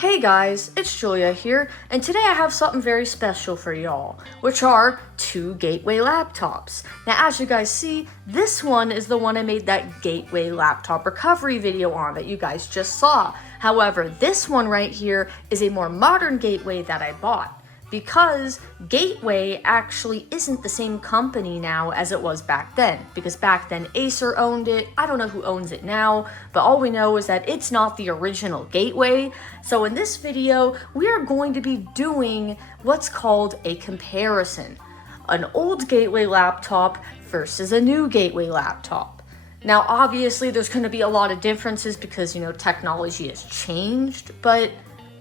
Hey guys, it's Julia here, and today I have something very special for y'all, which are two Gateway laptops. Now as you guys see, this one is the one I made that Gateway laptop recovery video on that you guys just saw. However, this one right here is a more modern Gateway that I bought, because Gateway actually isn't the same company now as it was back then, because back then Acer owned it. I don't know who owns it now, but all we know is that it's not the original Gateway. So in this video, we are going to be doing what's called a comparison. An old Gateway laptop versus a new Gateway laptop. Now obviously there's going to be a lot of differences because, technology has changed, but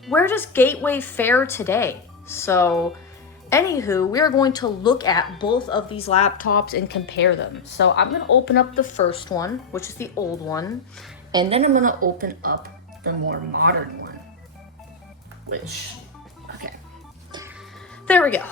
where does Gateway fare today? So, anywho, we are going to look at both of these laptops and compare them. So I'm going to open up the first one, which is the old one, and then I'm going to open up the more modern one, okay. There we go.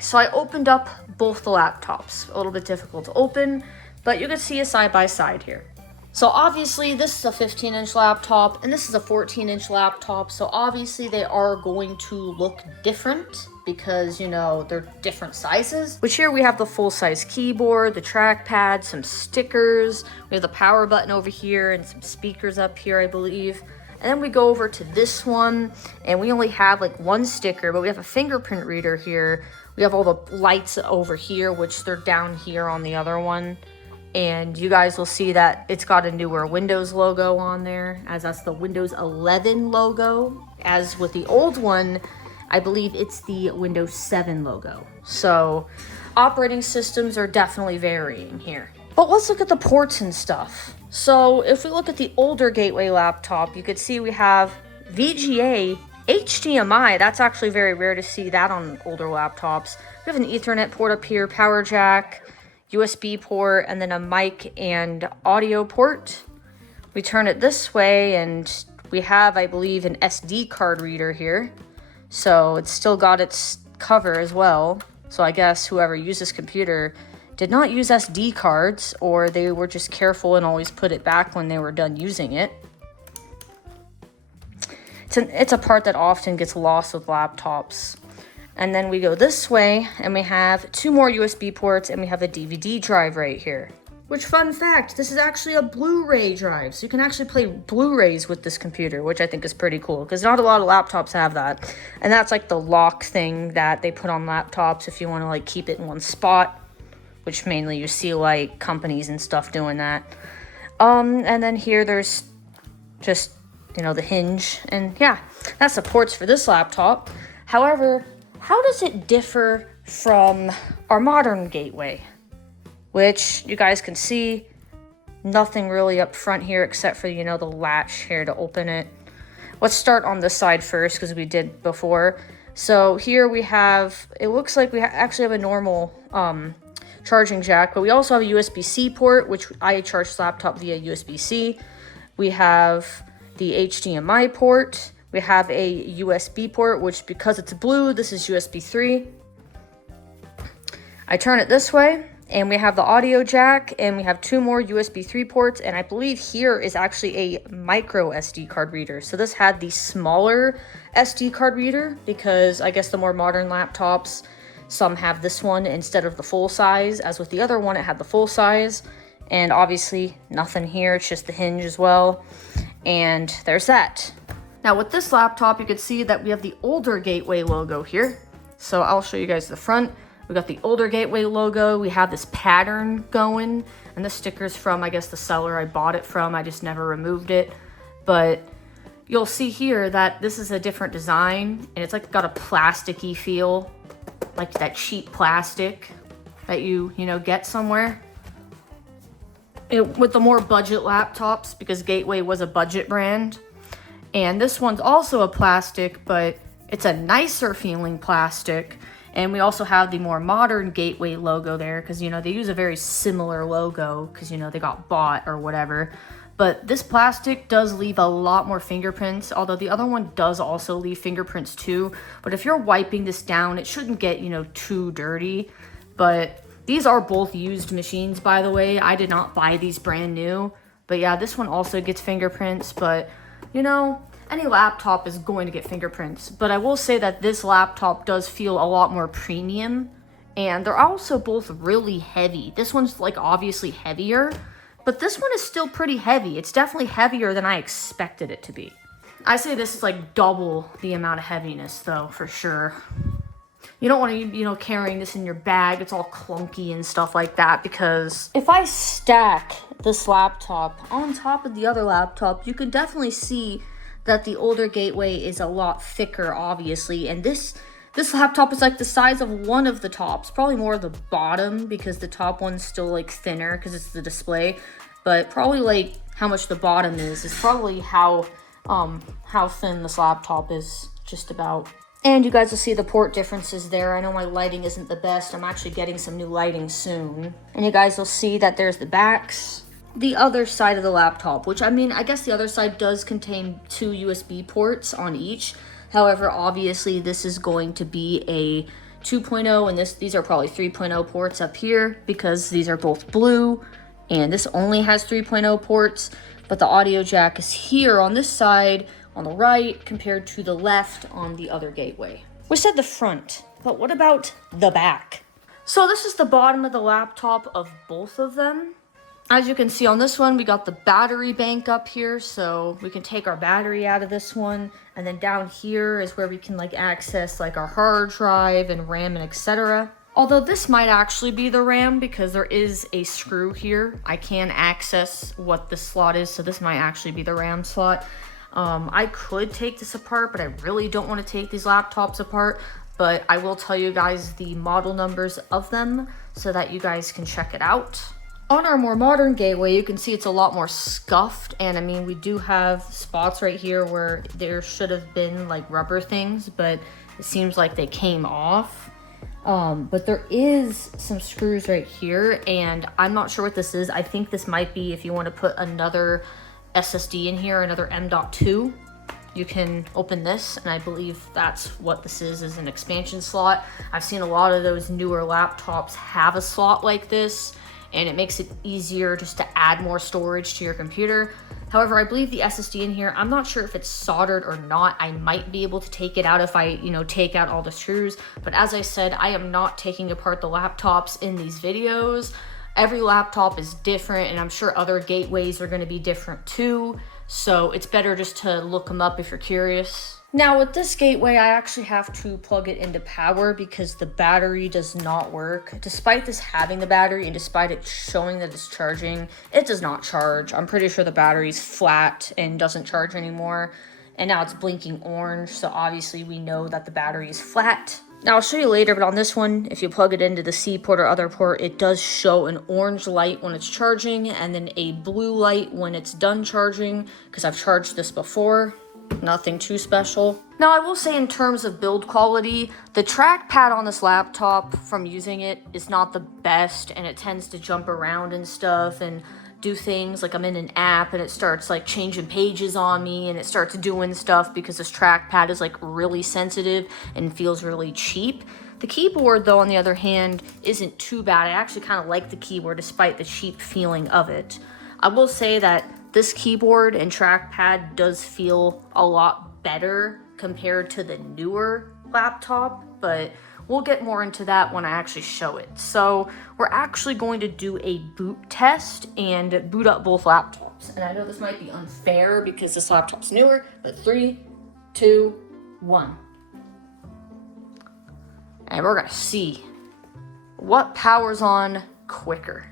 So I opened up both the laptops. A little bit difficult to open, but you can see a side by side here. So obviously this is a 15-inch laptop and this is a 14-inch laptop. So obviously they are going to look different because, they're different sizes. Which here we have the full-size keyboard, the trackpad, some stickers. We have the power button over here and some speakers up here, I believe. And then we go over to this one and we only have like one sticker, but we have a fingerprint reader here. We have all the lights over here, which they're down here on the other one. And you guys will see that it's got a newer Windows logo on there, as that's the Windows 11 logo. As with the old one, I believe it's the Windows 7 logo. So operating systems are definitely varying here. But let's look at the ports and stuff. So if we look at the older Gateway laptop, you could see we have VGA, HDMI. That's actually very rare to see that on older laptops. We have an Ethernet port up here, power jack, USB port, and then a mic and audio port. We turn it this way and we have, I believe, an SD card reader here. So it's still got its cover as well. So I guess whoever used this computer did not use SD cards, or they were just careful and always put it back when they were done using it. It's a part that often gets lost with laptops. And then we go this way and we have two more USB ports and we have a DVD drive right here. Which, fun fact, this is actually a Blu-ray drive. So you can actually play Blu-rays with this computer, which I think is pretty cool because not a lot of laptops have that. And that's like the lock thing that they put on laptops if you want to like keep it in one spot, which mainly you see like companies and stuff doing that. And then here there's just, the hinge, and yeah, that's the ports for this laptop. However, how does it differ from our modern Gateway? Which you guys can see, nothing really up front here except for, the latch here to open it. Let's start on this side first because we did before. So here we have, it looks like we actually have a normal charging jack, but we also have a USB-C port, which I charge this laptop via USB-C. We have the HDMI port. We have a USB port, which because it's blue, this is USB 3. I turn it this way, and we have the audio jack, and we have two more USB 3 ports, and I believe here is actually a micro SD card reader. So this had the smaller SD card reader, because I guess the more modern laptops, some have this one instead of the full size. As with the other one, it had the full size, and obviously nothing here, it's just the hinge as well. And there's that. Now with this laptop, you can see that we have the older Gateway logo here. So I'll show you guys the front. We got the older Gateway logo. We have this pattern going, and the sticker's from, I guess, the seller I bought it from. I just never removed it. But you'll see here that this is a different design, and it's like got a plasticky feel, like that cheap plastic that you get somewhere. With the more budget laptops, because Gateway was a budget brand. And this one's also a plastic, but it's a nicer feeling plastic. And we also have the more modern Gateway logo there because, they use a very similar logo because, they got bought or whatever. But this plastic does leave a lot more fingerprints, although the other one does also leave fingerprints too. But if you're wiping this down, it shouldn't get, too dirty. But these are both used machines, by the way. I did not buy these brand new. But yeah, this one also gets fingerprints, but any laptop is going to get fingerprints, but I will say that this laptop does feel a lot more premium, and they're also both really heavy. This one's like obviously heavier, but this one is still pretty heavy. It's definitely heavier than I expected it to be. I say this is like double the amount of heaviness though, for sure. You don't want to, you know, carrying this in your bag. It's all clunky and stuff like that, because if I stack this laptop on top of the other laptop, you can definitely see that the older Gateway is a lot thicker, obviously, and this laptop is like the size of one of the tops, probably more of the bottom, because the top one's still like thinner because it's the display, but probably like how much the bottom is probably how thin this laptop is, just about. And you guys will see the port differences there. I know my lighting isn't the best. I'm actually getting some new lighting soon. And you guys will see that there's the backs. The other side of the laptop, which I mean, I guess the other side does contain 2 USB ports on each. However, obviously this is going to be a 2.0 and these are probably 3.0 ports up here because these are both blue, and this only has 3.0 ports, but the audio jack is here on this side on the right compared to the left on the other Gateway. We said the front, but what about the back? So this is the bottom of the laptop of both of them. As you can see on this one, we got the battery bank up here, so we can take our battery out of this one, and then down here is where we can like access like our hard drive and RAM and etc. Although this might actually be the RAM because there is a screw here. I can access what the slot is, so this might actually be the RAM slot. I could take this apart, but I really don't want to take these laptops apart, but I will tell you guys the model numbers of them so that you guys can check it out. On our more modern Gateway, you can see it's a lot more scuffed, and I mean, we do have spots right here where there should have been like rubber things, but it seems like they came off. But there is some screws right here, and I'm not sure what this is. I think this might be if you want to put another SSD in here, another M.2. You can open this, and I believe that's what this is an expansion slot. I've seen a lot of those newer laptops have a slot like this, and it makes it easier just to add more storage to your computer. However, I believe the SSD in here, I'm not sure if it's soldered or not. I might be able to take it out if I, take out all the screws. But as I said, I am not taking apart the laptops in these videos. Every laptop is different, and I'm sure other Gateways are gonna be different too. So it's better just to look them up if you're curious. Now with this Gateway, I actually have to plug it into power because the battery does not work. Despite this having the battery and despite it showing that it's charging, it does not charge. I'm pretty sure the battery's flat and doesn't charge anymore. And now it's blinking orange, so obviously we know that the battery is flat. Now I'll show you later, but on this one, if you plug it into the C port or other port, it does show an orange light when it's charging and then a blue light when it's done charging, because I've charged this before. Nothing too special. Now I will say in terms of build quality, the trackpad on this laptop from using it is not the best, and it tends to jump around and stuff and do things like I'm in an app and it starts like changing pages on me and it starts doing stuff because this trackpad is like really sensitive and feels really cheap. The keyboard though, on the other hand, isn't too bad. I actually kind of like the keyboard despite the cheap feeling of it. I will say that this keyboard and trackpad does feel a lot better compared to the newer laptop, but we'll get more into that when I actually show it. So we're actually going to do a boot test and boot up both laptops. And I know this might be unfair because this laptop's newer, but 3, 2, 1. And we're gonna see what powers on quicker.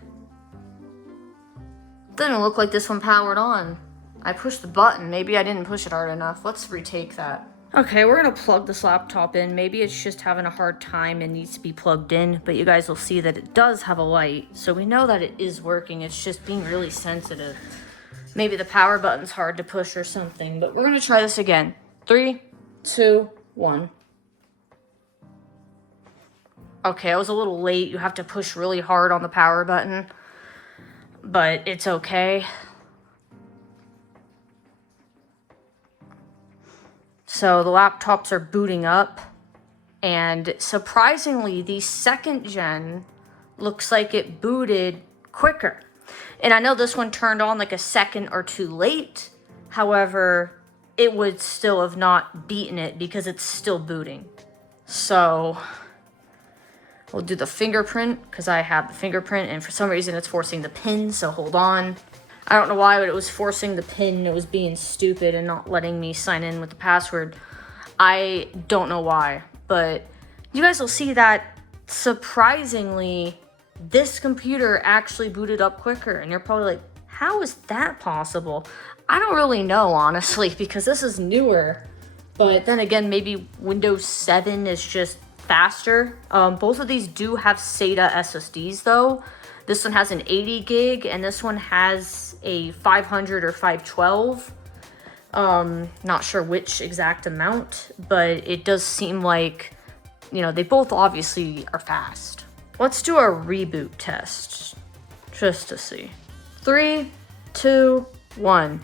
Doesn't look like this one powered on. I pushed the button. Maybe I didn't push it hard enough. Let's retake that. Okay, we're gonna plug this laptop in. Maybe it's just having a hard time and needs to be plugged in, but you guys will see that it does have a light, so we know that it is working. It's just being really sensitive. Maybe the power button's hard to push or something, but we're gonna try this again. 3, 2, 1. Okay, I was a little late. You have to push really hard on the power button, but it's okay. So the laptops are booting up, and surprisingly, the second gen looks like it booted quicker. And I know this one turned on like a second or two late. However, it would still have not beaten it because it's still booting. So we'll do the fingerprint because I have the fingerprint, and for some reason it's forcing the pin, so hold on. I don't know why, but it was forcing the pin. It was being stupid and not letting me sign in with the password. I don't know why, but you guys will see that surprisingly, this computer actually booted up quicker. And you're probably like, how is that possible? I don't really know, honestly, because this is newer. But then again, maybe Windows 7 is just faster. Both of these do have SATA SSDs though. This one has an 80 gig and this one has a 500 or 512. Not sure which exact amount, but it does seem like, you know, they both obviously are fast. Let's do a reboot test just to see. 3, 2, 1.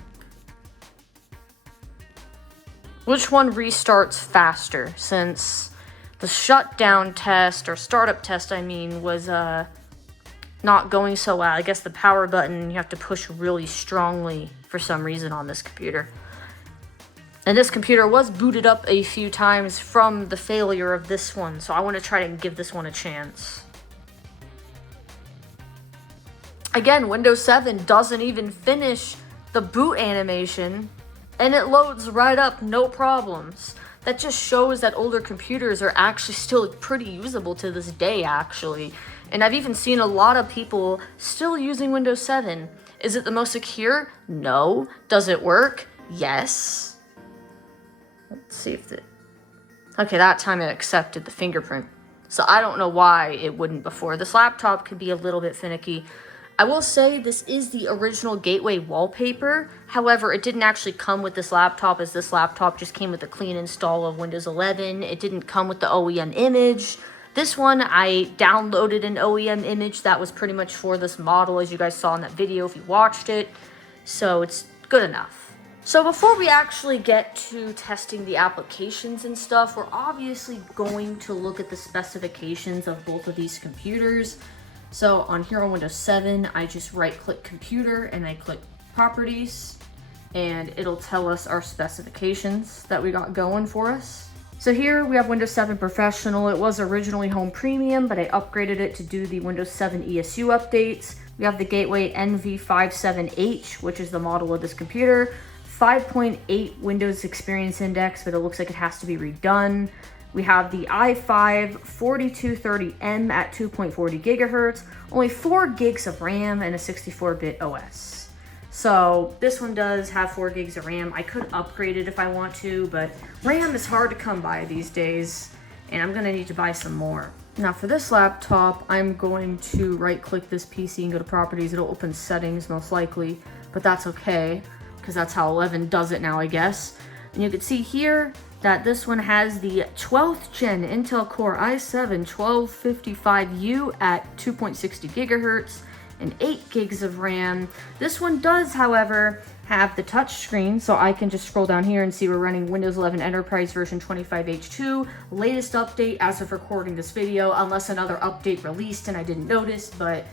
Which one restarts faster, since the shutdown test, or startup test I mean, was not going so well. I guess the power button you have to push really strongly for some reason on this computer. And this computer was booted up a few times from the failure of this one, so I want to try to give this one a chance. Again, Windows 7 doesn't even finish the boot animation, and it loads right up, no problems. That just shows that older computers are actually still pretty usable to this day, actually. And I've even seen a lot of people still using Windows 7. Is it the most secure? No. Does it work? Yes. Let's see if it... Okay, that time it accepted the fingerprint. So I don't know why it wouldn't before. This laptop could be a little bit finicky. I will say this is the original Gateway wallpaper. However, it didn't actually come with this laptop, as this laptop just came with a clean install of Windows 11. It didn't come with the OEM image. This one, I downloaded an OEM image that was pretty much for this model, as you guys saw in that video if you watched it. So it's good enough. So before we actually get to testing the applications and stuff, we're obviously going to look at the specifications of both of these computers. So on here on Windows 7, I just right-click Computer and I click Properties, and it'll tell us our specifications that we got going for us. So here we have Windows 7 Professional. It was originally Home Premium, but I upgraded it to do the Windows 7 ESU updates. We have the Gateway NV57H, which is the model of this computer. 5.8 Windows Experience Index, but it looks like it has to be redone. We have the i5 4230M at 2.40 gigahertz, only 4 gigs of RAM, and a 64-bit OS. So this one does have 4 gigs of RAM. I could upgrade it if I want to, but RAM is hard to come by these days, and I'm gonna need to buy some more. Now for this laptop, I'm going to right-click this PC and go to Properties. It'll open Settings most likely, but that's okay, because that's how 11 does it now, I guess. And you can see here that this one has the 12th gen Intel Core i7-1255U at 2.60 gigahertz and 8 gigs of RAM. This one does, however, have the touch screen, so I can just scroll down here and see we're running Windows 11 Enterprise version 25H2, latest update as of recording this video, unless another update released and I didn't notice, but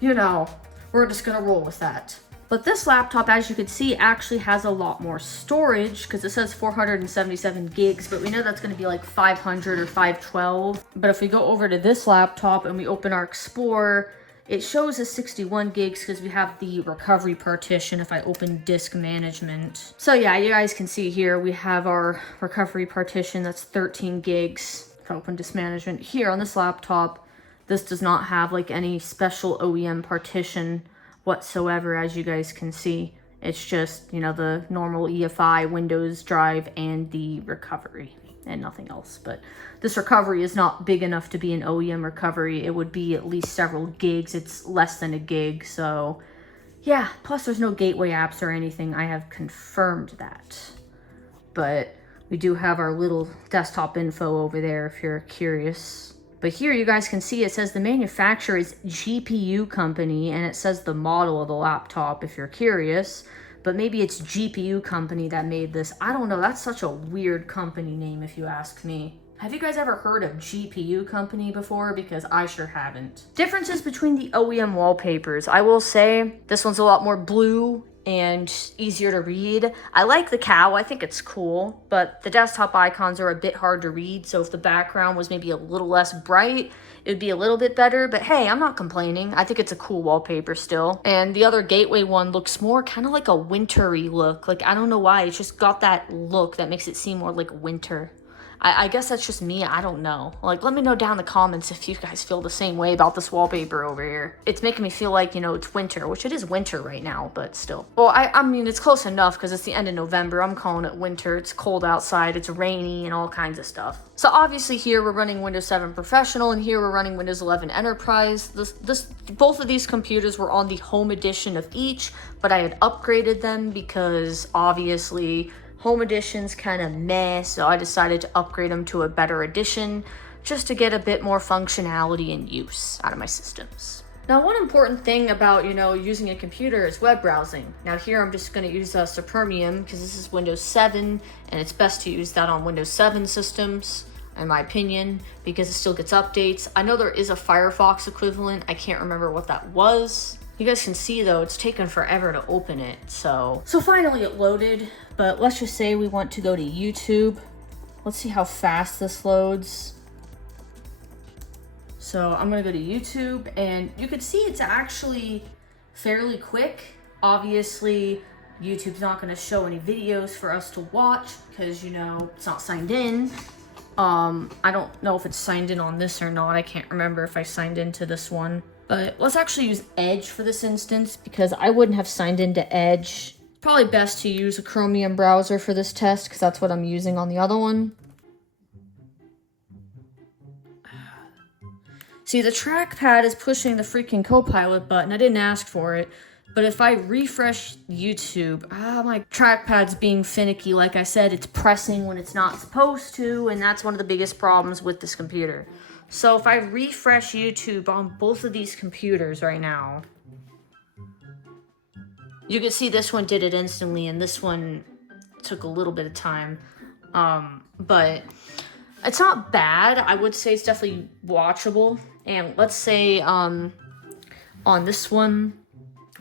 you know, we're just gonna roll with that. But this laptop, as you can see, actually has a lot more storage, because it says 477 gigs, but we know that's going to be like 500 or 512. But if we go over to this laptop and we open our Explorer, it shows us 61 gigs because we have the recovery partition if I open disk management. So yeah, you guys can see here we have our recovery partition, that's 13 gigs. If I open disk management here on this laptop, this does not have like any special OEM partition whatsoever, as you guys can see. It's just, you know, the normal EFI, Windows drive, and the recovery, and nothing else. But this recovery is not big enough to be an OEM recovery. It would be at least several gigs. It's less than a gig, so yeah. Plus there's no gateway apps or anything. I have confirmed that. But we do have our little desktop info over there if you're curious. But here you guys can see it says the manufacturer is GPU company, and it says the model of the laptop if you're curious. But maybe it's GPU company that made this. I don't know. That's such a weird company name if you ask me. Have you guys ever heard of GPU company before? Because I sure haven't. Differences between the OEM wallpapers. I will say this one's a lot more blue and easier to read. I like the cow, I think it's cool, but the desktop icons are a bit hard to read, so if the background was maybe a little less bright, it would be a little bit better, but hey, I'm not complaining. I think it's a cool wallpaper still. And the other gateway one looks more kind of like a wintry look. Like, I don't know why, it's just got that look that makes it seem more like winter. I guess that's just me. I don't know. Like, let me know down in the comments if you guys feel the same way about this wallpaper over here. It's making me feel like, you know, it's winter, which it is winter right now, but still. Well, I mean, it's close enough because it's the end of November. I'm calling it winter. It's cold outside. It's rainy and all kinds of stuff. So obviously here we're running Windows 7 Professional and here we're running Windows 11 Enterprise. Both of these computers were on the home edition of each, but I had upgraded them because obviously Home Edition's kind of meh, so I decided to upgrade them to a better edition just to get a bit more functionality and use out of my systems. Now, one important thing about, you know, using a computer is web browsing. Now here I'm just going to use Supremium because this is Windows 7 and it's best to use that on Windows 7 systems, in my opinion, because it still gets updates. I know there is a Firefox equivalent. I can't remember what that was. You guys can see though, it's taken forever to open it, so finally it loaded, but let's just say we want to go to YouTube. Let's see how fast this loads. So I'm gonna go to YouTube, and you can see it's actually fairly quick. Obviously, YouTube's not gonna show any videos for us to watch because, you know, it's not signed in. I don't know if it's signed in on this or not. I can't remember if I signed into this one. But let's actually use Edge for this instance because I wouldn't have signed into Edge. Probably best to use a Chromium browser for this test because that's what I'm using on the other one. See, the trackpad is pushing the freaking Copilot button. I didn't ask for it. But if I refresh YouTube, my trackpad's being finicky. Like I said, it's pressing when it's not supposed to, and that's one of the biggest problems with this computer. So if I refresh YouTube on both of these computers right now, you can see this one did it instantly and this one took a little bit of time. But it's not bad. I would say it's definitely watchable. And let's say on this one,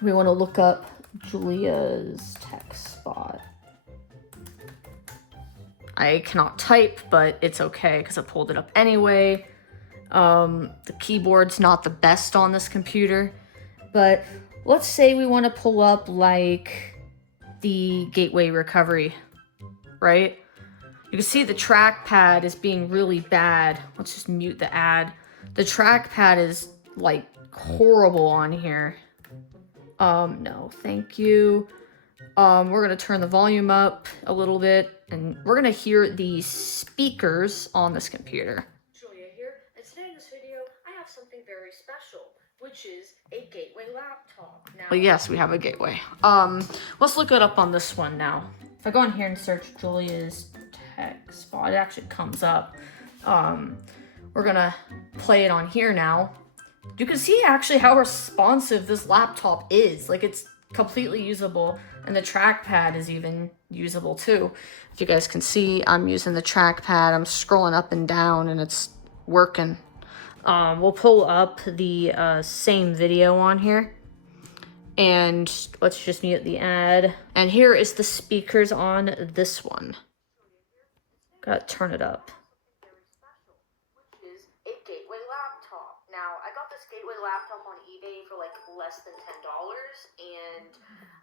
we want to look up Julia's text spot. I cannot type, but it's okay because I pulled it up anyway. The keyboard's not the best on this computer, but let's say we want to pull up like the gateway recovery, right? You can see the trackpad is being really bad. Let's just mute the ad. The trackpad is like horrible on here. No, thank you. We're gonna turn the volume up a little bit and we're gonna hear the speakers on this computer. Today in this video, I have something very special, which is a gateway laptop. Now, well, yes, we have a gateway. Let's look it up on this one now. If I go in here and search Julia's tech spot, it actually comes up. We're gonna play it on here now. You can see actually how responsive this laptop is. Like, it's completely usable, and the trackpad is even usable too. If you guys can see, I'm using the trackpad. I'm scrolling up and down, and it's working. We'll pull up the same video on here, and let's just mute the ad. And here is the speakers on this one. Gotta turn it up. Which is a gateway laptop. Now, I got this gateway laptop on eBay for like less than $10, and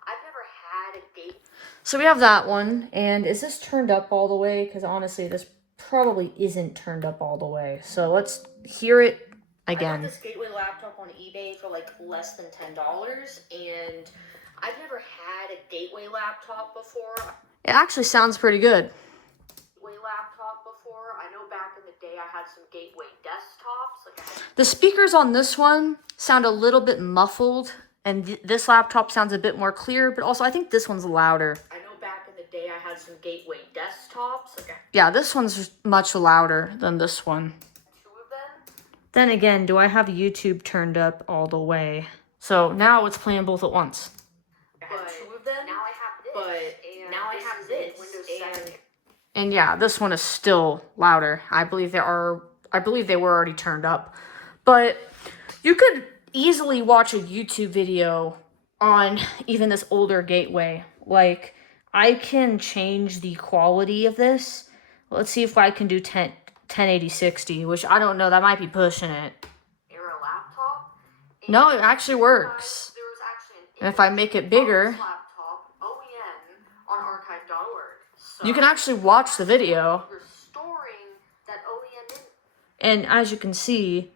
I've never had a gateway. So we have that one, and is this turned up all the way? Because honestly, this probably isn't turned up all the way. So let's hear it again. I got this gateway laptop on eBay for like less than $10, and I've never had a gateway laptop before. It actually sounds pretty good. Laptop before. I know back in the day I had some gateway desktops. The speakers on this one sound a little bit muffled, and this laptop sounds a bit more clear, but also I think this one's louder. I know back in the day I had some gateway desktops. Yeah, this one's much louder than this one. Two of them. Then again, do I have YouTube turned up all the way? So now it's playing both at once. I have two of them. Now I have this. But now I have this. Windows 7. And yeah, this one is still louder. I believe they were already turned up. But you could easily watch a YouTube video on even this older Gateway. Like, I can change the quality of this. Let's see if I can do 1080-60, which I don't know, that might be pushing it. Era laptop. No, it actually works. And if I make it bigger, you can actually watch the video. And as you can see,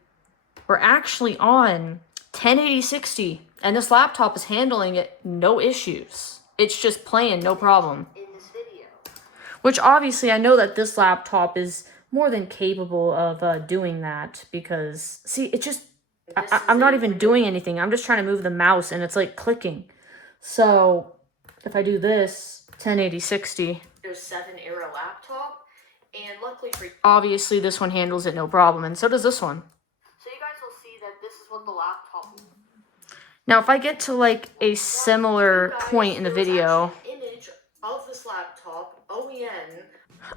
we're actually on 1080-60, and this laptop is handling it no issues. It's just playing no problem. Which obviously I know that this laptop is more than capable of doing that, because see, it just, I'm not even doing anything. I'm just trying to move the mouse and it's like clicking. So if I do this 1080-60, there's 7 era laptop, and luckily for obviously this one handles it no problem, and so does this one. So you guys will see that this is what the laptop will. Now if I get to like a similar point in the video, image of this laptop, OEM.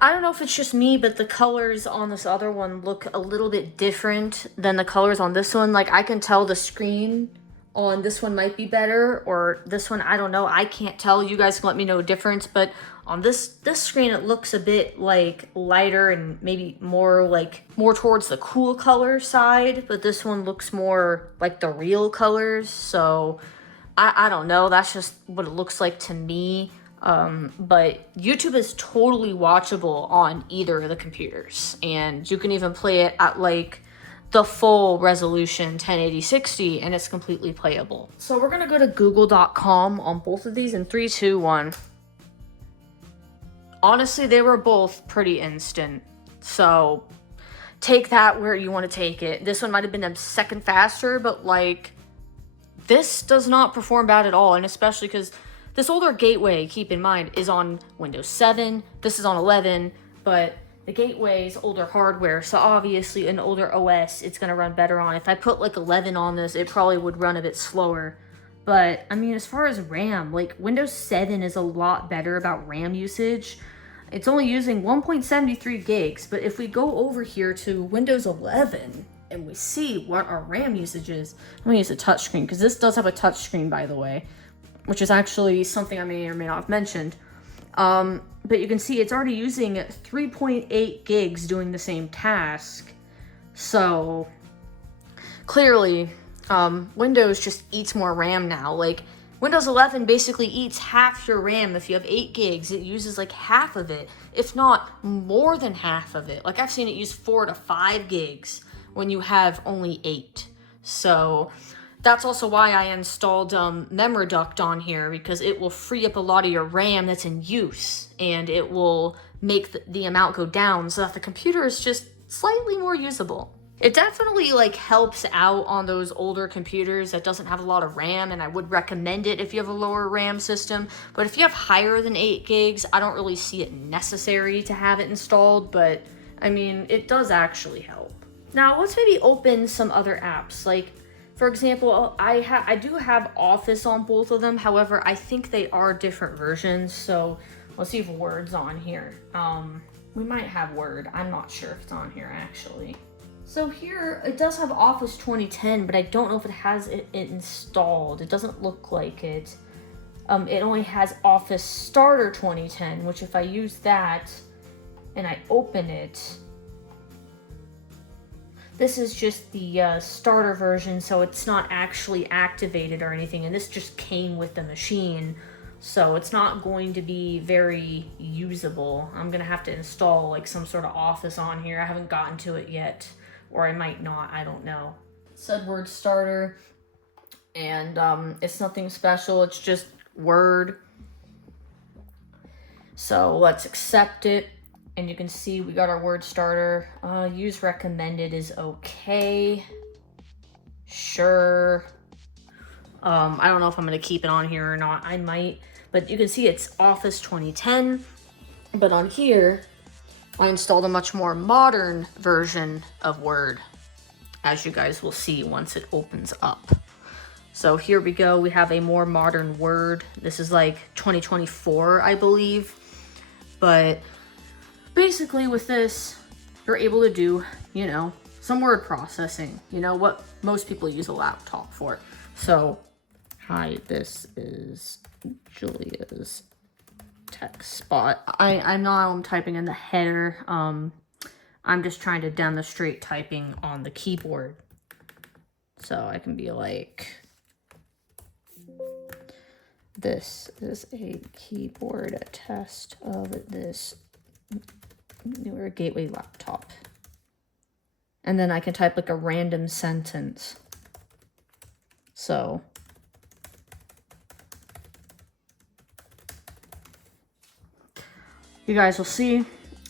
I don't know if it's just me, but the colors on this other one look a little bit different than the colors on this one. Like, I can tell the screen on this one might be better, or this one, I don't know. I can't tell. You guys can let me know the difference, but on this screen, it looks a bit like lighter and maybe more towards the cool color side, but this one looks more like the real colors. So I don't know. That's just what it looks like to me. But YouTube is totally watchable on either of the computers, and you can even play it at like the full resolution 1080-60, and it's completely playable. So we're gonna go to google.com on both of these in 3, 2, 1. Honestly, they were both pretty instant, so take that where you want to take it. This one might have been a second faster, but like, this does not perform bad at all, and especially because this older Gateway, keep in mind, is on Windows 7. This is on 11, but the Gateway is older hardware, so obviously an older OS it's going to run better on. If I put like 11 on this, it probably would run a bit slower. But, I mean, as far as RAM, like, Windows 7 is a lot better about RAM usage. It's only using 1.73 gigs, but if we go over here to Windows 11, and we see what our RAM usage is, I'm going to use a touchscreen, because this does have a touchscreen, by the way, which is actually something I may or may not have mentioned. But you can see it's already using 3.8 gigs doing the same task. So clearly, Windows just eats more RAM now. Like, Windows 11 basically eats half your RAM. If you have 8 gigs, it uses like half of it, if not more than half of it. Like, I've seen it use 4 to 5 gigs when you have only 8. So that's also why I installed MemReduct on here, because it will free up a lot of your RAM that's in use, and it will make the amount go down so that the computer is just slightly more usable. It definitely like helps out on those older computers that doesn't have a lot of RAM, and I would recommend it if you have a lower RAM system. But if you have higher than 8 gigs, I don't really see it necessary to have it installed, but I mean, it does actually help. Now let's maybe open some other apps. Like, for example, I do have Office on both of them. However, I think they are different versions. So let's see if Word's on here. We might have Word. I'm not sure if it's on here actually. So here it does have Office 2010, but I don't know if it has it installed. It doesn't look like it. It only has Office Starter 2010, which if I use that and I open it, this is just the starter version, so it's not actually activated or anything, and this just came with the machine, so it's not going to be very usable. I'm going to have to install like some sort of Office on here. I haven't gotten to it yet, or I might not, I don't know. It said Word Starter, and it's nothing special, it's just Word. So let's accept it. And you can see we got our Word Starter. Use recommended is okay. Sure. I don't know if I'm going to keep it on here or not. I might. But you can see it's Office 2010. But on here, I installed a much more modern version of Word, as you guys will see once it opens up. So here we go. We have a more modern Word. This is like 2024, I believe. But basically with this, you're able to do, you know, some word processing, you know, what most people use a laptop for. So Hi, this is Julia's tech spot. I know I'm typing in the header. I'm just trying to demonstrate typing on the keyboard. So I can be like, this is a keyboard test of this newer Gateway laptop. And then I can type like a random sentence. So you guys will see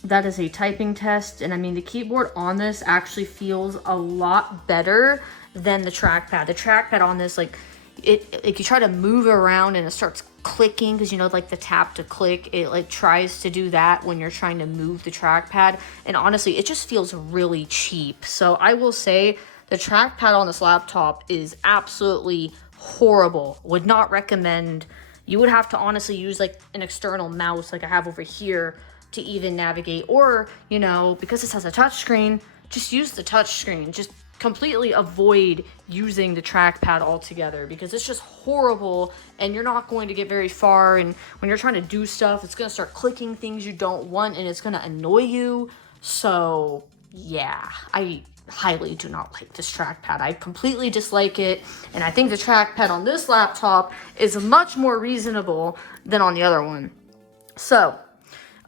that is a typing test. And I mean, the keyboard on this actually feels a lot better than the trackpad. The trackpad on this, like you try to move around and it starts clicking because, you know, like the tap to click, it like tries to do that when you're trying to move the trackpad. And honestly, it just feels really cheap. So I will say the trackpad on this laptop is absolutely horrible. Would not recommend. You would have to honestly use like an external mouse like I have over here to even navigate, or, you know, because this has a touchscreen, just use the touchscreen. Just completely avoid using the trackpad altogether because it's just horrible and you're not going to get very far. And when you're trying to do stuff, it's going to start clicking things you don't want and it's going to annoy you. So yeah, I highly do not like this trackpad. I completely dislike it, and I think the trackpad on this laptop is much more reasonable than on the other one. So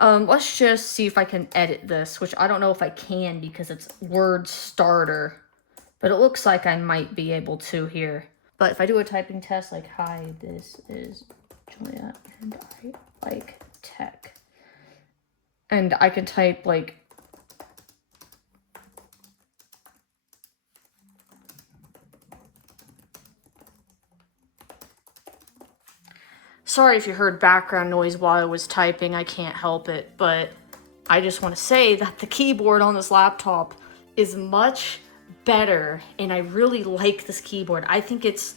let's just see if I can edit this, which I don't know if I can because it's word starter, but it looks like I might be able to here. But if I do a typing test like, hi, this is Julia and I like tech, and I can type like, sorry if you heard background noise while I was typing, I can't help it, but I just want to say that the keyboard on this laptop is much better, and I really like this keyboard. I think it's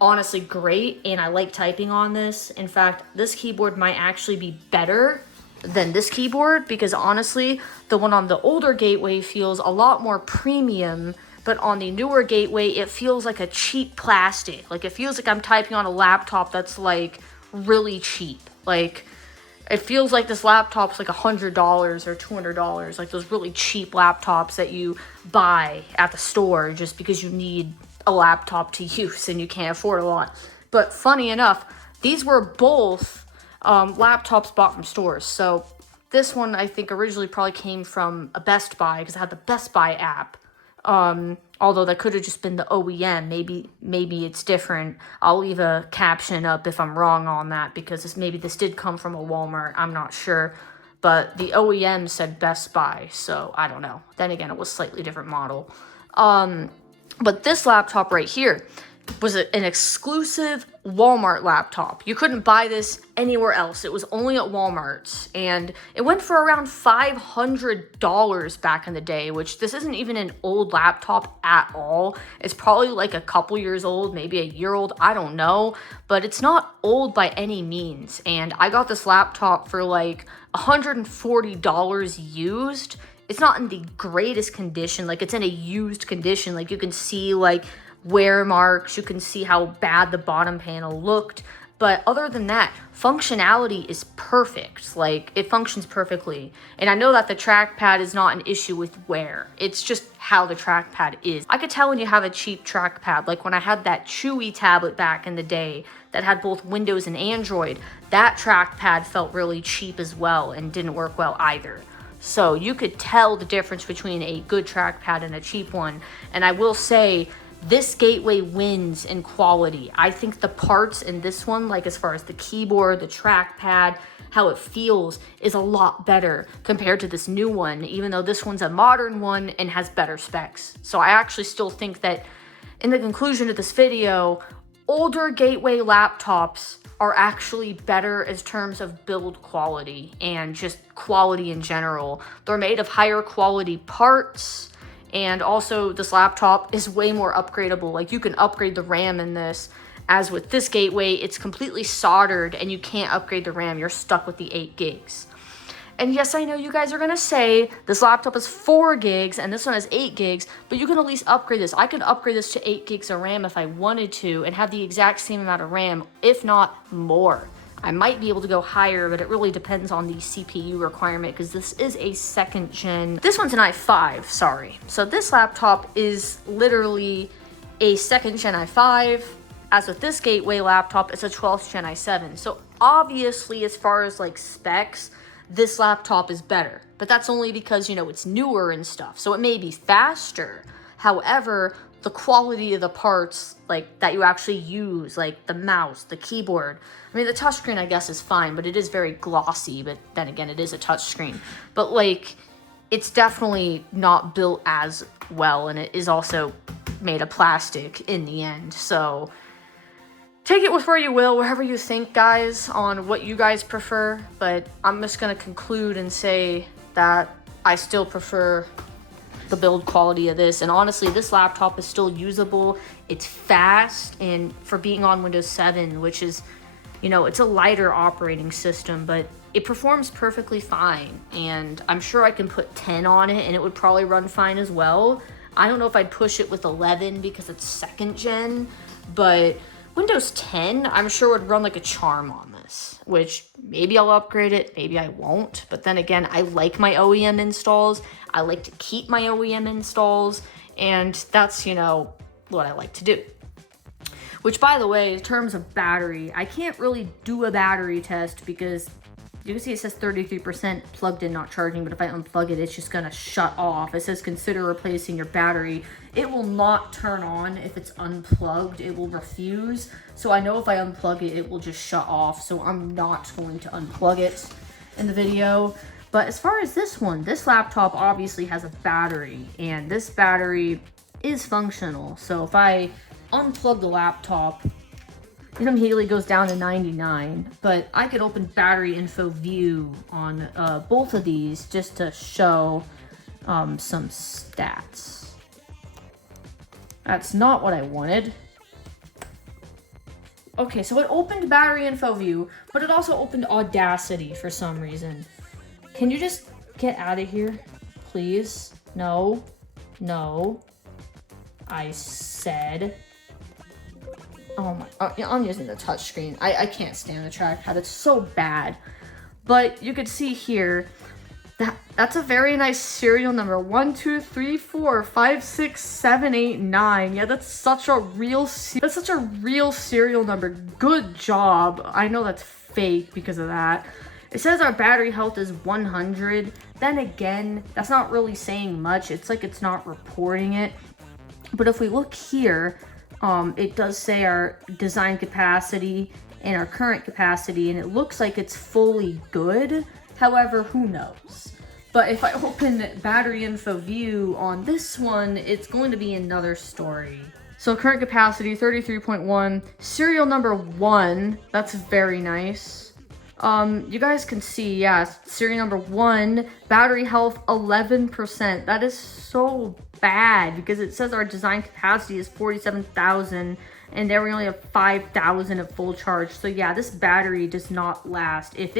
honestly great, and I like typing on this. In fact, this keyboard might actually be better than this keyboard because honestly, the one on the older Gateway feels a lot more premium, but on the newer Gateway, it feels like a cheap plastic. Like, it feels like I'm typing on a laptop that's like really cheap. Like, it feels like this laptop's like $100 or $200, like those really cheap laptops that you buy at the store just because you need a laptop to use and you can't afford a lot. But funny enough, these were both laptops bought from stores. So this one I think originally probably came from a Best Buy because it had the Best Buy app. Although that could have just been the OEM. Maybe it's different. I'll leave a caption up if I'm wrong on that because this did come from a Walmart. I'm not sure. But the OEM said Best Buy, so I don't know. Then again, it was a slightly different model. But this laptop right here was an exclusive Walmart laptop. You couldn't buy this anywhere else. It was only at Walmart's, and it went for around $500 back in the day, which this isn't even an old laptop at all. It's probably like a couple years old, maybe a year old, I don't know, but it's not old by any means. And I got this laptop for like $140 used. It's not in the greatest condition, like it's in a used condition. Like you can see like wear marks, you can see how bad the bottom panel looked, but other than that, functionality is perfect. Like, it functions perfectly. And I know that the trackpad is not an issue with wear, it's just how the trackpad is. I could tell when you have a cheap trackpad, like when I had that Chewy tablet back in the day that had both Windows and Android, that trackpad felt really cheap as well and didn't work well either. So you could tell the difference between a good trackpad and a cheap one. And I will say, this Gateway wins in quality. I think the parts in this one, like as far as the keyboard, the trackpad, how it feels, is a lot better compared to this new one, even though this one's a modern one and has better specs. So I actually still think that in the conclusion of this video, older Gateway laptops are actually better in terms of build quality and just quality in general. They're made of higher quality parts. And also, this laptop is way more upgradable. Like, you can upgrade the RAM in this. As with this Gateway, it's completely soldered and you can't upgrade the RAM. You're stuck with the 8 gigs. And yes, I know you guys are gonna say this laptop is 4 gigs and this one has 8 gigs, but you can at least upgrade this. I could upgrade this to 8 gigs of RAM if I wanted to and have the exact same amount of RAM, if not more. I might be able to go higher, but it really depends on the CPU requirement because this is a 2nd gen. This one's an i5, sorry. So this laptop is literally a 2nd gen i5. As with this Gateway laptop, it's a 12th gen i7. So obviously, as far as like specs, this laptop is better. But that's only because, you know, it's newer and stuff. So it may be faster. However, the quality of the parts like that you actually use, like the mouse, the keyboard. I mean, the touchscreen I guess is fine, but it is very glossy. But then again, it is a touchscreen. But like, it's definitely not built as well, and it is also made of plastic in the end. So take it with where you will, wherever you think, guys, on what you guys prefer. But I'm just gonna conclude and say that I still prefer the build quality of this, and honestly this laptop is still usable. It's fast, and for being on Windows 7, which is, you know, it's a lighter operating system, but it performs perfectly fine. And I'm sure I can put 10 on it and it would probably run fine as well. I don't know if I'd push it with 11 because it's 2nd gen, but Windows 10 I'm sure would run like a charm on this, which maybe I'll upgrade it, maybe I won't. But then again, I like my OEM installs. I like to keep my OEM installs, and that's, you know, what I like to do. Which, by the way, in terms of battery, I can't really do a battery test because you can see it says 33% plugged in, not charging, but if I unplug it, it's just gonna shut off. It says consider replacing your battery. It will not turn on if it's unplugged. It will refuse. So I know if I unplug it, it will just shut off. So I'm not going to unplug it in the video. But as far as this one, this laptop obviously has a battery, and this battery is functional. So if I unplug the laptop, it immediately goes down to 99, but I could open battery info view on both of these just to show some stats. That's not what I wanted. Okay, so it opened battery info view, but it also opened Audacity for some reason. Can you just get out of here, please? No, no, I said. Oh my, I'm using the touchscreen. I can't stand the trackpad. It's so bad. But you could see here, that's a very nice serial number. 1, 2, 3, 4, 5, 6, 7, 8, 9. Yeah, that's such a real serial number. Good job. I know that's fake because of that. It says our battery health is 100. Then again, that's not really saying much. It's like it's not reporting it. But if we look here, it does say our design capacity and our current capacity, and it looks like it's fully good. However, who knows? But if I open battery info view on this one, it's going to be another story. So current capacity 33.1, serial number 1. That's very nice. You guys can see, yeah, serial number 1, battery health 11%. That is so bad because it says our design capacity is 47,000 and there we only have 5,000 at full charge. So yeah, this battery does not last. If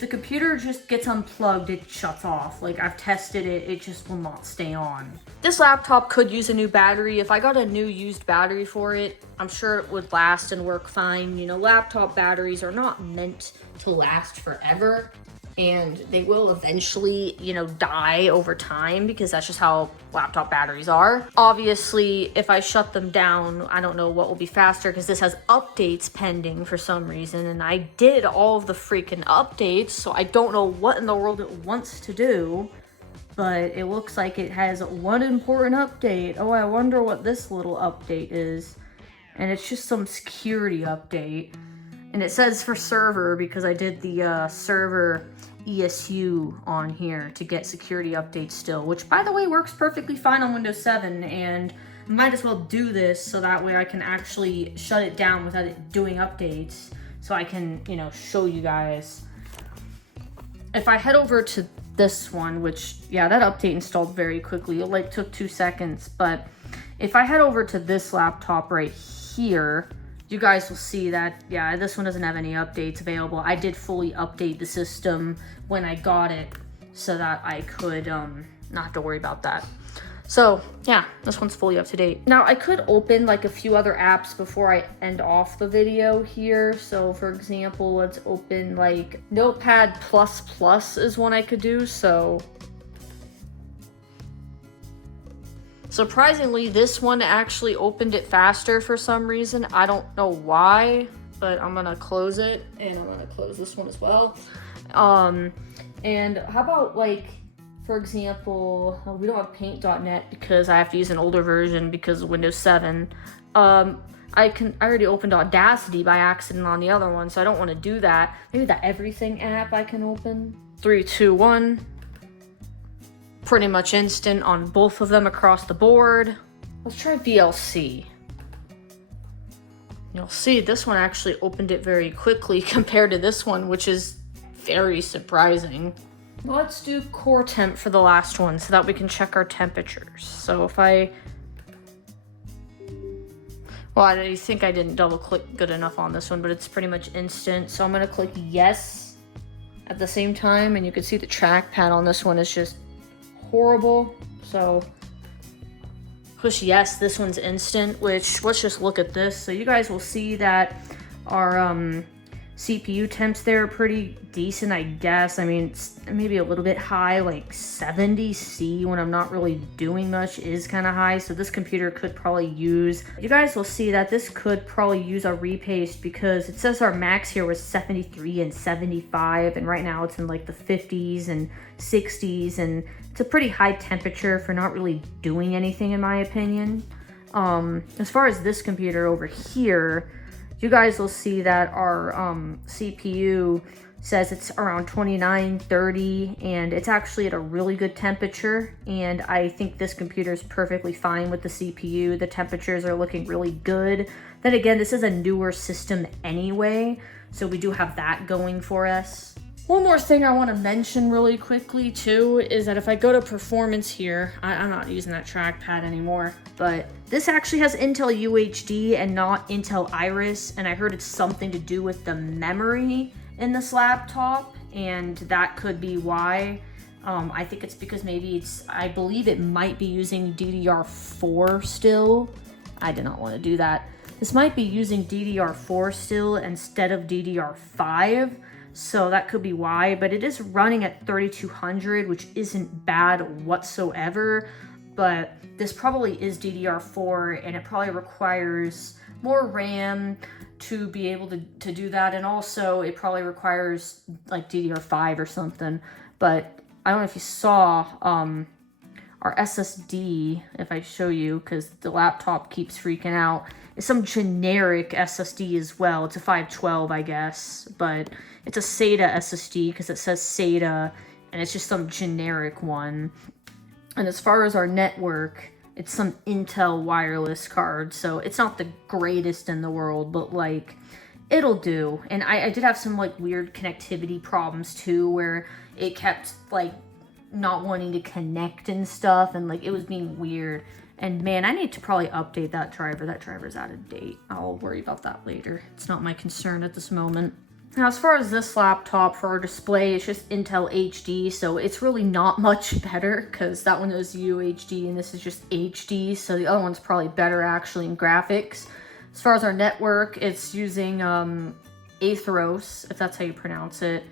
the computer just gets unplugged, it shuts off. Like, I've tested it, it just will not stay on. This laptop could use a new battery. If I got a new used battery for it, I'm sure it would last and work fine. You know, laptop batteries are not meant to last forever, and they will eventually, you know, die over time because that's just how laptop batteries are. Obviously, if I shut them down, I don't know what will be faster because this has updates pending for some reason, and I did all of the freaking updates, so I don't know what in the world it wants to do, but it looks like it has one important update. Oh, I wonder what this little update is. And it's just some security update. And it says for server because I did the server ESU on here to get security updates still, which by the way works perfectly fine on Windows 7, and might as well do this so that way I can actually shut it down without it doing updates, so I can, you know, show you guys. If I head over to this one, which, yeah, that update installed very quickly, it like took 2 seconds, but if I head over to this laptop right here, you guys will see that, yeah, this one doesn't have any updates available. I did fully update the system when I got it so that I could not have to worry about that. So yeah, this one's fully up to date. Now I could open like a few other apps before I end off the video here. So for example, let's open like Notepad++ is one I could do. So surprisingly, this one actually opened it faster for some reason. I don't know why, but I'm gonna close it, and I'm gonna close this one as well. And how about like, for example, we don't have paint.net because I have to use an older version because of Windows 7. I already opened Audacity by accident on the other one, so I don't want to do that. Maybe the Everything app I can open. 3, 2, 1. Pretty much instant on both of them across the board. Let's try VLC. You'll see this one actually opened it very quickly compared to this one, which is very surprising. Let's do core temp for the last one so that we can check our temperatures. So if I think I didn't double click good enough on this one, but it's pretty much instant. So I'm gonna click yes at the same time, and you can see the trackpad on this one is just horrible. So push yes, this one's instant, which let's just look at this. So you guys will see that our CPU temps there are pretty decent, I guess. I mean, it's maybe a little bit high, like 70C when I'm not really doing much is kind of high. So this computer could probably use, you guys will see that this could probably use a repaste because it says our max here was 73 and 75, and right now it's in like the 50s and 60s, and it's a pretty high temperature for not really doing anything in my opinion. As far as this computer over here, you guys will see that our CPU says it's around 29, 30, and it's actually at a really good temperature. And I think this computer is perfectly fine with the CPU. The temperatures are looking really good. Then again, this is a newer system anyway, so we do have that going for us. One more thing I want to mention really quickly too is that if I go to performance here, I'm not using that trackpad anymore, but this actually has Intel UHD and not Intel Iris, and I heard it's something to do with the memory in this laptop, and that could be why. I think it's because maybe I believe it might be using DDR4 still. I did not want to do that. This might be using DDR4 still instead of DDR5. So that could be why, but it is running at 3200, which isn't bad whatsoever, but this probably is DDR4, and it probably requires more RAM to be able to do that, and also it probably requires like DDR5 or something. But I don't know if you saw our SSD, if I show you, because the laptop keeps freaking out, is some generic SSD as well. It's a 512, I guess, but it's a SATA SSD because it says SATA, and it's just some generic one. And as far as our network, it's some Intel wireless card, so it's not the greatest in the world, but like, it'll do. And I did have some like weird connectivity problems too, where it kept like not wanting to connect and stuff, and like it was being weird. And man, I need to probably update that driver. That driver's out of date. I'll worry about that later. It's not my concern at this moment. Now, as far as this laptop, for our display, it's just Intel HD, so it's really not much better because that one is UHD and this is just HD, so the other one's probably better actually in graphics. As far as our network, it's using Atheros, if that's how you pronounce it,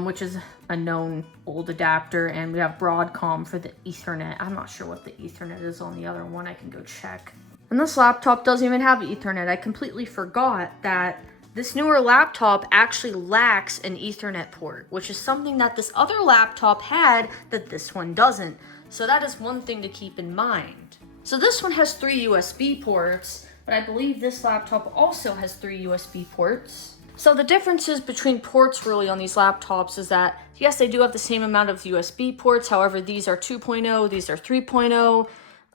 which is a known old adapter, and we have Broadcom for the Ethernet. I'm not sure what the Ethernet is on the other one. I can go check. And this laptop doesn't even have Ethernet. I completely forgot that this newer laptop actually lacks an Ethernet port, which is something that this other laptop had that this one doesn't. So that is one thing to keep in mind. So this one has 3 USB ports, but I believe this laptop also has 3 USB ports. So the differences between ports really on these laptops is that, yes, they do have the same amount of USB ports. However, these are 2.0, these are 3.0.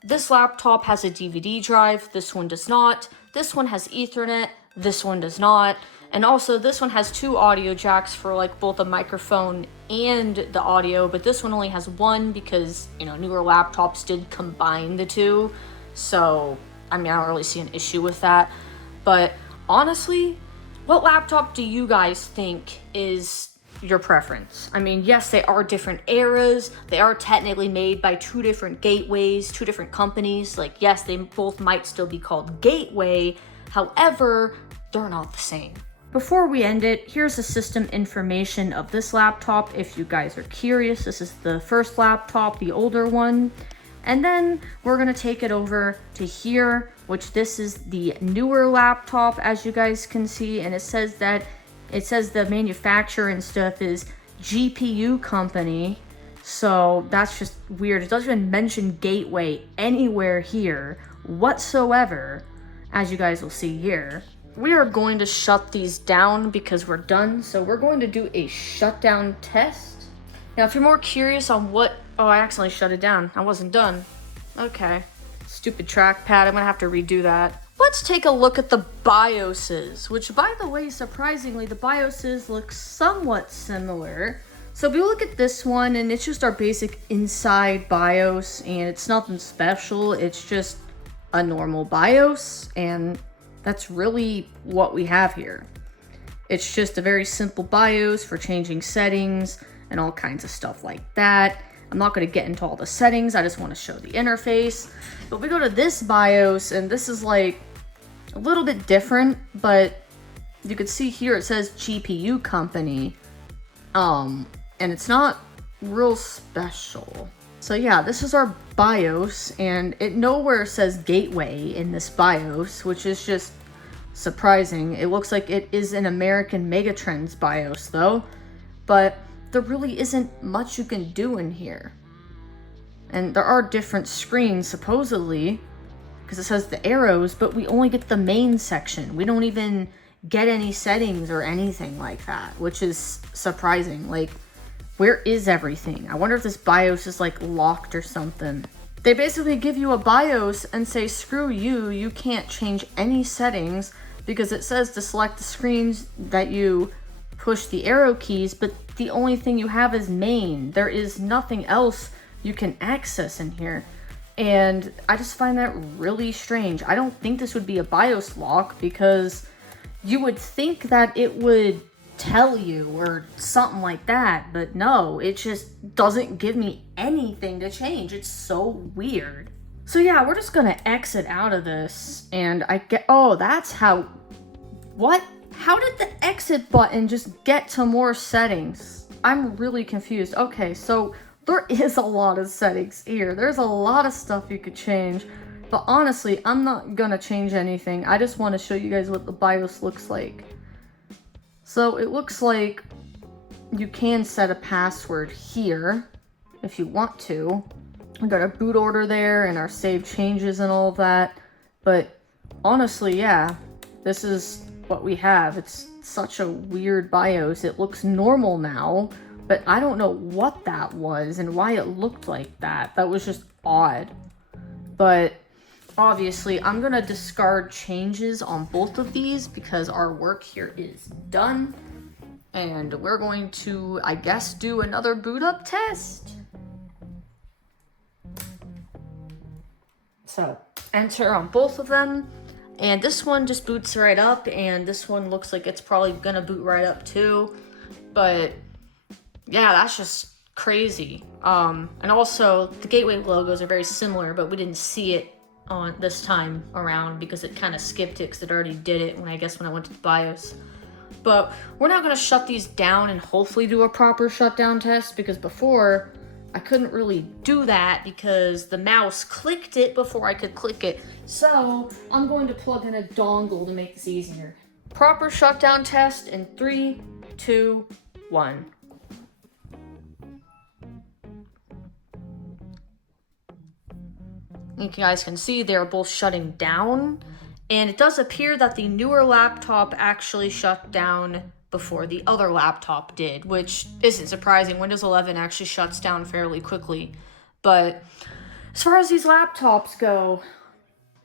This laptop has a DVD drive, this one does not. This one has Ethernet, this one does not. And also this one has 2 audio jacks for like both the microphone and the audio, but this one only has 1 because, you know, newer laptops did combine the 2. So, I mean, I don't really see an issue with that. But honestly, what laptop do you guys think is your preference? I mean, yes, they are different eras. They are technically made by two different gateways, two different companies. Like, yes, they both might still be called Gateway. However, they're not the same. Before we end it, here's the system information of this laptop if you guys are curious. This is the first laptop, the older one. And then we're gonna take it over to here, which this is the newer laptop, as you guys can see. And it says the manufacturer and stuff is GPU company. So that's just weird. It doesn't even mention Gateway anywhere here whatsoever, as you guys will see here. We are going to shut these down because we're done. So we're going to do a shutdown test. Now, if you're more curious on what... Oh, I accidentally shut it down. I wasn't done. Okay. Stupid trackpad. I'm gonna have to redo that. Let's take a look at the BIOSes, which, by the way, surprisingly, the BIOSes look somewhat similar. So if we look at this one, and it's just our basic inside BIOS, and it's nothing special. It's just a normal BIOS, and that's really what we have here. It's just a very simple BIOS for changing settings and all kinds of stuff like that. I'm not going to get into all the settings. I just want to show the interface. But we go to this BIOS, and this is like a little bit different, but you can see here it says GPU company. And it's not real special. So yeah, this is our BIOS, and it nowhere says Gateway in this BIOS, which is just surprising. It looks like it is an American Megatrends BIOS though, but there really isn't much you can do in here. And there are different screens supposedly, because it says the arrows, but we only get the main section. We don't even get any settings or anything like that, which is surprising. Like, where is everything? I wonder if this BIOS is like locked or something. They basically give you a BIOS and say, screw you, you can't change any settings, because it says to select the screens that you push the arrow keys, but the only thing you have is main. There is nothing else you can access in here. And I just find that really strange. I don't think this would be a BIOS lock, because you would think that it would tell you or something like that, but no, it just doesn't give me anything to change. It's so weird. So yeah, we're just gonna exit out of this, and oh, that's how, what? How did the exit button just get to more settings? I'm really confused. Okay, so there is a lot of settings here. There's a lot of stuff you could change, but honestly, I'm not gonna change anything. I just want to show you guys what the BIOS looks like. So it looks like you can set a password here if you want to. We got our boot order there and our save changes and all of that. But honestly, yeah, this is what we have. It's such a weird BIOS. It looks normal now, but I don't know what that was and why it looked like that. That was just odd. But obviously, I'm gonna discard changes on both of these because our work here is done. And we're going to, I guess, do another boot up test. So, enter on both of them. And this one just boots right up, and this one looks like it's probably gonna boot right up too. But yeah, that's just crazy. And also, the Gateway logos are very similar, but we didn't see it on this time around because it kind of skipped it because it already did it when I went to the BIOS. But we're now going to shut these down and hopefully do a proper shutdown test, because before I couldn't really do that because the mouse clicked it before I could click it. So I'm going to plug in a dongle to make this easier. Proper shutdown test in 3, 2, 1. You guys can see they're both shutting down, and it does appear that the newer laptop actually shut down before the other laptop did, which isn't surprising. Windows 11 actually shuts down fairly quickly. But as far as these laptops go,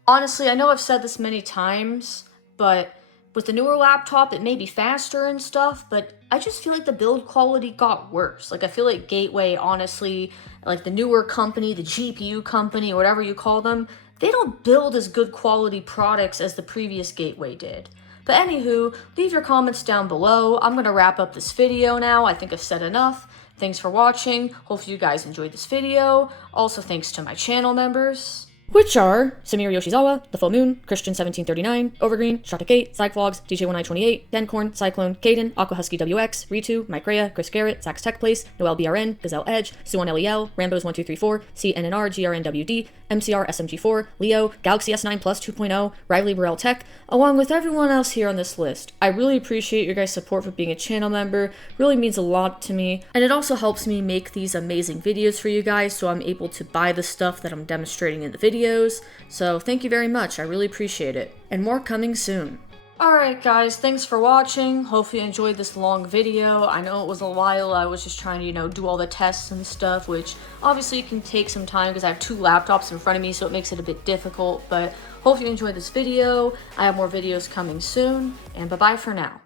honestly, I know I've said this many times, but with the newer laptop, it may be faster and stuff, but I just feel like the build quality got worse. Like, I feel like Gateway, honestly, like the newer company, the GPU company, whatever you call them, they don't build as good quality products as the previous Gateway did. But anywho, leave your comments down below. I'm gonna wrap up this video now. I think I've said enough. Thanks for watching. Hopefully you guys enjoyed this video. Also thanks to my channel members, which are Samir Yoshizawa, The Full Moon, Christian1739, Overgreen, Shotake8, Psyvlogs, DJ1928, Dencorn, Cyclone, Caden, Aquahusky WX, Ritu, Mike Rhea, Chris Garrett, Zax Tech Place, Noel BRN, Gazelle Edge, Suwon LEL, Rambos1234, CNNR, GRNWD, MCR SMG4, Leo, Galaxy S9 Plus 2.0, Riley Burrell Tech, along with everyone else here on this list. I really appreciate your guys' support for being a channel member. Really means a lot to me, and it also helps me make these amazing videos for you guys so I'm able to buy the stuff that I'm demonstrating in the videos. So thank you very much, I really appreciate it. And more coming soon. Alright guys, thanks for watching. Hopefully you enjoyed this long video. I know it was a while. I was just trying to, do all the tests and stuff, which obviously can take some time because I have two laptops in front of me, so it makes it a bit difficult. But hopefully you enjoyed this video. I have more videos coming soon, and bye-bye for now.